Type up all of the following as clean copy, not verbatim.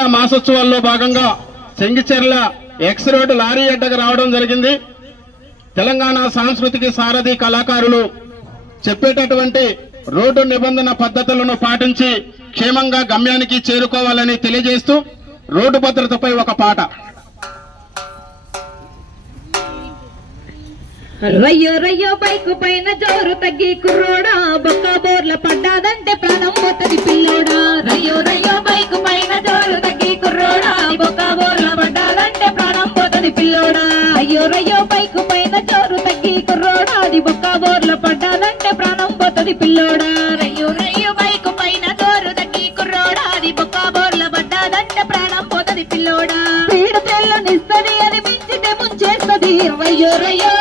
స్వచ్ఛతా మాసోత్సవాల్లో భాగంగా Chengicherla X road lorry అడ్డకు రావడం జరిగింది. తెలంగాణ సాంస్కృతిక సారథి కళాకారులు చెప్పేటటువంటి రోడ్డు నిబంధన పద్ధతులను పాటించి క్షేమంగా గమ్యానికి చేరుకోవాలని తెలియజేస్తూ రోడ్డు భద్రతపై ఒక పాట. రయ్యో రయ్యో బైకు పైన జోరు తగ్గి కుర్రోడా, బొక్క బోర్ల పడ్డాదంటే ప్రాణం పోతది పిల్లోడా. రయ్యో రయ్యో బైకు పైన జోరు తగ్గి కుర్రోడా, బొక్క బోర్ల పడ్డాదంటే ప్రాణం పోతది పిల్లోడా. అయ్యో రయ్యో బైకు పైన జోరు తగ్గి కుర్రోడా, అది బొక్క బోర్ల పడ్డాదంటే ప్రాణం పోతది పిల్లోడా. రయ్యో రయ్యో బైకు పైన జోరు తగ్గి కుర్రోడా, అది బొక్క బోర్ల పడ్డాదంటే ప్రాణం పోతది పిల్లోడా. పీడు తెల్లనిస్తది అది మించితే ముంచేస్తది. రయ్యో రయ్యో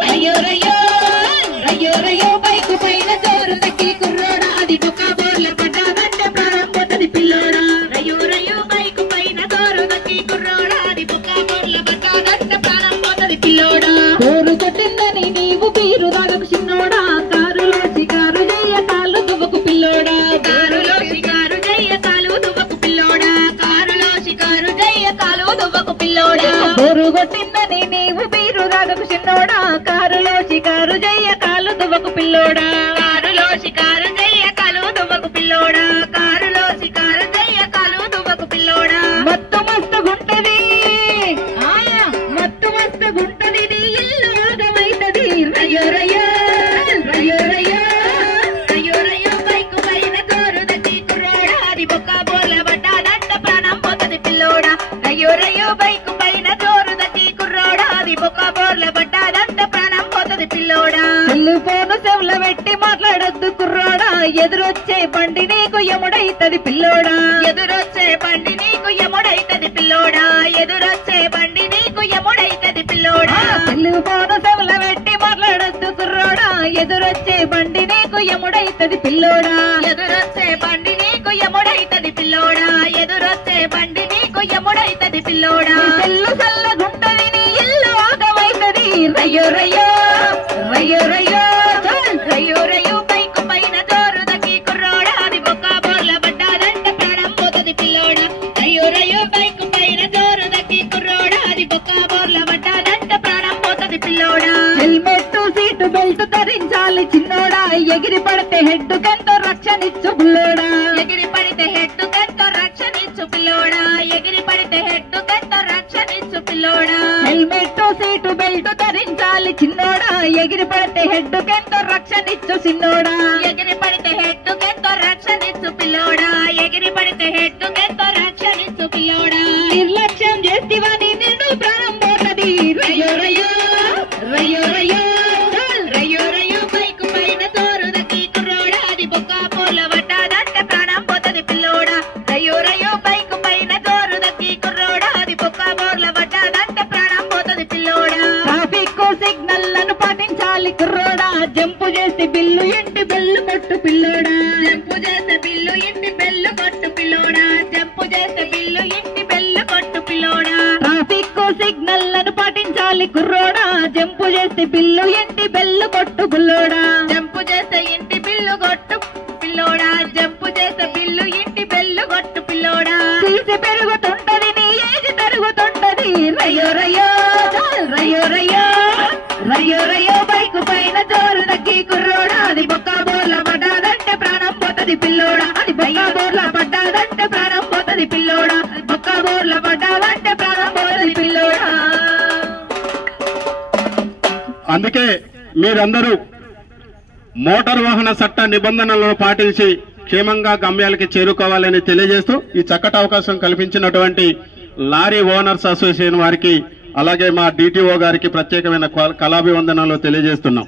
రయ్యో రయ్యో రయ్యో రయ్యో బైకు పైన జోరు తగ్గి కుర్రోడా, అది బొక్క బోర్ల పడ్డాదంటే ప్రాణం పోతది పిల్లోడా. రయ్యో రయ్యో బైకు పైన జోరు తగ్గి కుర్రోడా, అది బొక్క బోర్ల పడ్డాదంటే ప్రాణం పోతది పిల్లోడా. జోరు కొట్టిందని నీవు బీరు తాగకు చిన్నోడా, కారులో షికారు చెయ్య కాళ్ళు దువ్వకు పిల్లోడా. కారులో షికారు చెయ్య కాలు దువ్వకు పిల్లోడా. కారులో షికారు చెయ్య కాలు దువ్వకు పిల్లోడా. జోరు కొట్టిందని నీవు బీరు తాగకు చిన్నోడా, కారులో షికారు చెయ్య కాలు దువ్వకు పిల్లోడా. కారులో షికారు చెయ్య కాలు దువ్వకు పిల్లోడా. కారులో షికారు చెయ్య కాలు దువ్వకు పిల్లోడా. మత్తు మస్తు గుంటది మత్తు మస్తు గుంటది నీ ఇల్లు ఆగమైతది. రయ్యో రయ్యో రయ్యో రయ్యో రయ్యో రయ్యో బైకు పైన జోరు తగ్గి కుర్రోడా, అది బొక్క బోర్ల పడ్డాదంట ప్రాణం పోతది పిల్లోడా. రయ్యో రయ్యో బైకు పైన జోరు తగ్గి కుర్రోడా, అది బొక్క బోర్ల పడ్డాదంట ప్రాణం పోతది పిల్లోడా. సెల్లు ఫోను చెవుల పెట్టి మాట్లాడొద్దు కుర్రోడా, ఎదురొచ్చే బండి నీకు ఎముడైతది పిల్లోడా. ఎదురొచ్చే బండి నీకు ఎముడైతది పిల్లోడా. ఎదురొచ్చే బండి నీకు ఎముడైతది పిల్లోడా. సెల్లు ఫోను చెవుల పెట్టి మాట్లాడొద్దు కుర్రోడా, ఎదురొచ్చే బండి నీకు ఎముడైతది పిల్లోడా. ఎదురొచ్చే బండి నీకు ఎముడైతది పిల్లోడా. ఎదురొచ్చే బండి నీకు ఎముడైతది పిల్లోడా. సెల్లు సల్లగుంటది నీ ఇల్లు ఆగమైతది. రయ్యో రయ్యో రయ్యో రయ్యో రయ్యో రయ్యో బైకు పైన జోరు తగ్గి కుర్రోడా, అది బొక్క బోర్ల పడ్డాదంటే ప్రాణం పోతది పిల్లోడా. రయ్యో రయ్యో బైకు పైన జోరు తగ్గి కుర్రోడా, అది బొక్క బోర్ల పడ్డాదంటే ప్రాణం పోతది పిల్లోడా. హెల్మెట్ సీటు బెల్ట్ ధరించాలి చిన్నోడా, ఎగిరి పడితే హెడ్ కంతో రక్షణిచ్చు పిల్లోడా. ఎగిరి పడితే హెడ్ కంతో రక్షణిచ్చు పిల్లోడా. ఎగిరి పడితే హెడ్ కంతో రక్షణిచ్చు పిల్లోడా. హెల్మెట్ సీటు బెల్ట్ ధరించాలి చిన్నోడా, ఎగిరి పడితే హెడ్ కంతో రక్షణిచ్చు చిన్నోడా. ఎగిరి పడితే హెడ్ కంతో రక్షణిచ్చు పిల్లోడా. ఎగిరి పడితే హెడ్ కంతో రక్షణిచ్చు పిల్లోడా. నిర్లక్ష్యం చేస్తివని నిన్ను ప్రాణం పోతది. రయ్యో రయ్యో రయ్యో రయ్యో రయ్యో రయ్యో బైకు పైన జోరు తగ్గి కుర్రోడా, అది బొక్క బోర్ల పడ్డాదంటే ప్రాణం పోతది పిల్లోడా. రయ్యో రయ్యో బైకు పైన జోరు తగ్గి కుర్రోడా, అది బొక్క బోర్ల పడ్డాదంటే ప్రాణం పోతది పిల్లోడా. ట్రాఫిక్ సిగ్నల్లను పాటించాలి కుర్రోడా, జంపు చేసి బిల్లు ఇంటి బెల్లు కొట్టు పిల్లోడా. జంపు చేసే బిల్లు ఇంటి బెల్లు కొట్టు పిల్లోడా. జంపు చేసే బిల్లు ఇంటి బెల్లు కొట్టు పిల్లోడా. ట్రాఫిక్ సిగ్నల్లను పాటించాలి కుర్రోడా, జంపు చేసి బిల్లు ఇంటి బెల్లు కొట్టు పిల్లోడా. జంపు చేసే ఇంటి బిల్లు కొట్టు పిల్లోడా. జంపు చేసే బిల్లు ఇంటి బెల్లు కొట్టు పిల్లోడా. తీసి పెరుగుతుంటది నీ ఏజ్ తరుగుతుంటది. రయ్యో రయ్యో రయ్యో రయ్యో రయ్యో రయ్యో బైకు పైన జోరు తగ్గి కుర్రోడా, అది బొక్క బోర్ల పడ్డాదంటే ప్రాణం పోతది పిల్లోడా. అది బొక్క బోర్ల పడ్డాదంటే ప్రాణం పోతది పిల్లోడా. బొక్క బోర్ల పడ్డాదంటే ప్రాణం పోతది పిల్లోడా. అందుకే మీరందరూ మోటార్ వాహన చట్ట నిబంధనలను పాటించి క్షేమంగా గమ్యాలకి చేరుకోవాలని తెలియజేస్తూ ఈ చక్కటి అవకాశం కల్పించినటువంటి లారీ ఓనర్స్ అసోసియేషన్ వారికి అలాగే మా డిటిఓ గారికి ప్రత్యేకమైన కళాభివందనాలు తెలియజేస్తున్నాం.